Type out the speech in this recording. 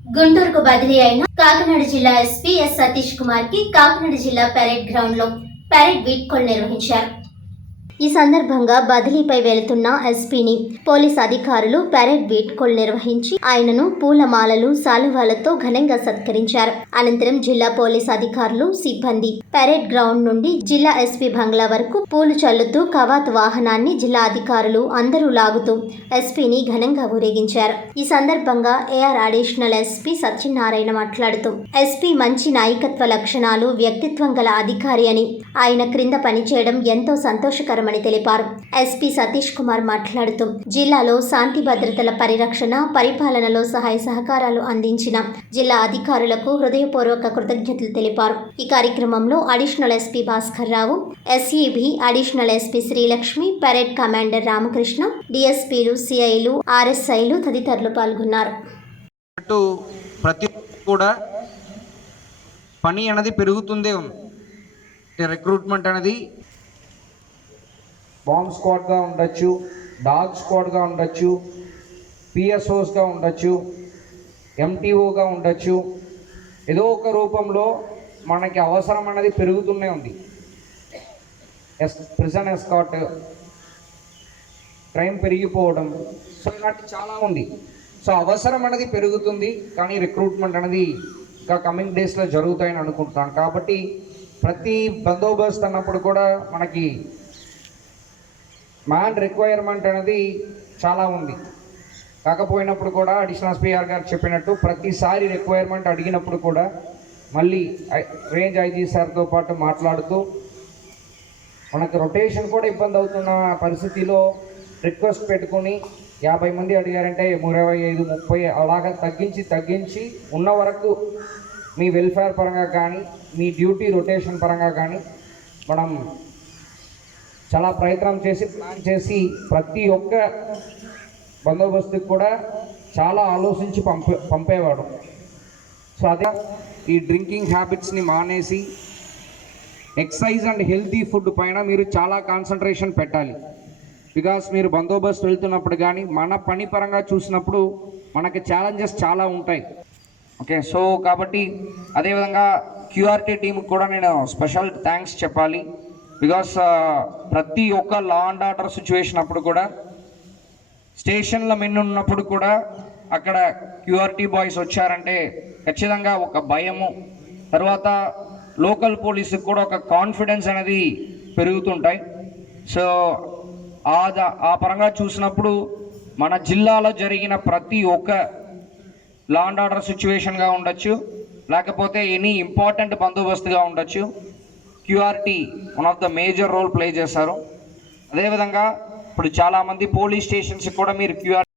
గుంటూరుకు బదిలీ అయిన కాకినాడ జిల్లా ఎస్పీ ఎస్ సతీష్ కుమార్ కి కాకినాడ జిల్లా పరేడ్ గ్రౌండ్ లో పరేడ్ వీడ్కోలు నిర్వహించారు. ఈ సందర్భంగా బదిలీపై వెళుతున్న ఎస్పీని పోలీస్ అధికారులు పరేడ్ వీడ్కోలు నిర్వహించి ఆయనను పూలమాలలు శాలువాలతో ఘనంగా సత్కరించారు. అనంతరం జిల్లా పోలీస్ అధికారులు సిబ్బంది పరేడ్ గ్రౌండ్ నుండి జిల్లా ఎస్పీ బంగ్లా వరకు పూలు చల్లుతూ కవాత్ వాహనాన్ని జిల్లా అధికారులు అందరూ లాగుతూ ఎస్పీని ఘనంగా ఊరేగించారు. ఈ సందర్భంగా ఏఆర్ అడిషనల్ ఎస్పీ సత్యనారాయణ మాట్లాడుతూ ఎస్పీ మంచి నాయకత్వ లక్షణాలు, వ్యక్తిత్వం గల అధికారి అని, ఆయన క్రింద పనిచేయడం ఎంతో సంతోషకరమని తెలిపారు. ఎస్పీ సతీష్ కుమార్ మాట్లాడుతూ జిల్లాలో శాంతి భద్రతల పరిరక్షణ, పరిపాలనలో సహాయ సహకారాలు అందించిన జిల్లా అధికారులకు హృదయపూర్వక కృతజ్ఞతలు తెలిపారు. ఈ కార్యక్రమంలో additional SP Bhaskar Rao, SEB additional SP Srilakshmi, parade commander Ramakrishna, డిఎస్పీలు, సిఐలు, ఆర్ఎస్ఐలు తదితరులు పాల్గొన్నారు. ప్రతి కూడా పని అనేది పెరుగుతుందే ఉంది. రిక్రూట్మెంట్ అనేది బాంబ్ స్క్వాడ్గా ఉండొచ్చు, డాగ్ స్క్వాడ్గా ఉండొచ్చు, పిఎస్ఓస్గా ఉండొచ్చు, ఎంటీఓగా ఉండొచ్చు. ఏదో ఒక రూపంలో మనకి అవసరం అనేది పెరుగుతూనే ఉంది. ప్రిజన్ ఎస్కాట్, క్రైమ్ పెరిగిపోవడం, సో ఇలాంటి చాలా ఉంది. సో అవసరం అనేది పెరుగుతుంది, కానీ రిక్రూట్మెంట్ అనేది ఇంకా కమింగ్ డేస్లో జరుగుతాయని అనుకుంటున్నాను. కాబట్టి ప్రతి బందోబస్తు అన్నప్పుడు కూడా మనకి మ్యాన్ రిక్వైర్మెంట్ అనేది చాలా ఉంది. కాకపోయినప్పుడు కూడా అడిషనల్ ఎస్పీఆర్ గారు చెప్పినట్టు ప్రతిసారి రిక్వైర్మెంట్ అడిగినప్పుడు కూడా మళ్ళీ రేంజ్ ఐజీ సార్తో పాటు మాట్లాడుతూ మనకు రొటేషన్ కూడా ఇబ్బంది అవుతున్న పరిస్థితిలో రిక్వెస్ట్ పెట్టుకుని 50 మంది అడిగారంటే 25, 30 అలాగా తగ్గించి ఉన్న వరకు మీ వెల్ఫేర్ పరంగా కానీ, మీ డ్యూటీ రొటేషన్ పరంగా కానీ మనం చాలా ప్రయత్నం చేసి ప్లాన్ చేసి ప్రతి ఒక్క బందోబస్తుకి కూడా చాలా ఆలోచించి పంపేవాడు. సో అదే ఈ డ్రింకింగ్ హ్యాబిట్స్ని మానేసి ఎక్సర్సైజ్ అండ్ హెల్తీ ఫుడ్ పైన మీరు చాలా కాన్సన్ట్రేషన్ పెట్టాలి. బికాస్ మీరు బందోబస్తు వెళ్తున్నప్పుడు కానీ మన పని పరంగా చూసినప్పుడు మనకి ఛాలెంజెస్ చాలా ఉంటాయి. ఓకే, సో కాబట్టి అదేవిధంగా క్యూఆర్టీ టీంకి కూడా నేను స్పెషల్ థ్యాంక్స్ చెప్పాలి. బికాస్ ప్రతి ఒక్క లా అండ్ ఆర్డర్ సిచ్యువేషన్ అప్పుడు కూడా స్టేషన్ల మెన్ ఉన్నప్పుడు కూడా అక్కడ క్యూఆర్టీ బాయ్స్ వచ్చారంటే ఖచ్చితంగా ఒక భయము, తర్వాత లోకల్ పోలీసుకి కూడా ఒక కాన్ఫిడెన్స్ అనేది పెరుగుతుంటాయి. సో ఆ పరంగా చూసినప్పుడు మన జిల్లాలో జరిగిన ప్రతి ఒక్క లా అండ్ ఆర్డర్ సిచ్యువేషన్గా ఉండొచ్చు, లేకపోతే ఎనీ ఇంపార్టెంట్ బందోబస్తుగా ఉండొచ్చు, QRT one of the major role play చేశారు. అదేవిధంగా ఇప్పుడు చాలామంది పోలీస్ స్టేషన్స్కి కూడా మీరు క్యూఆర్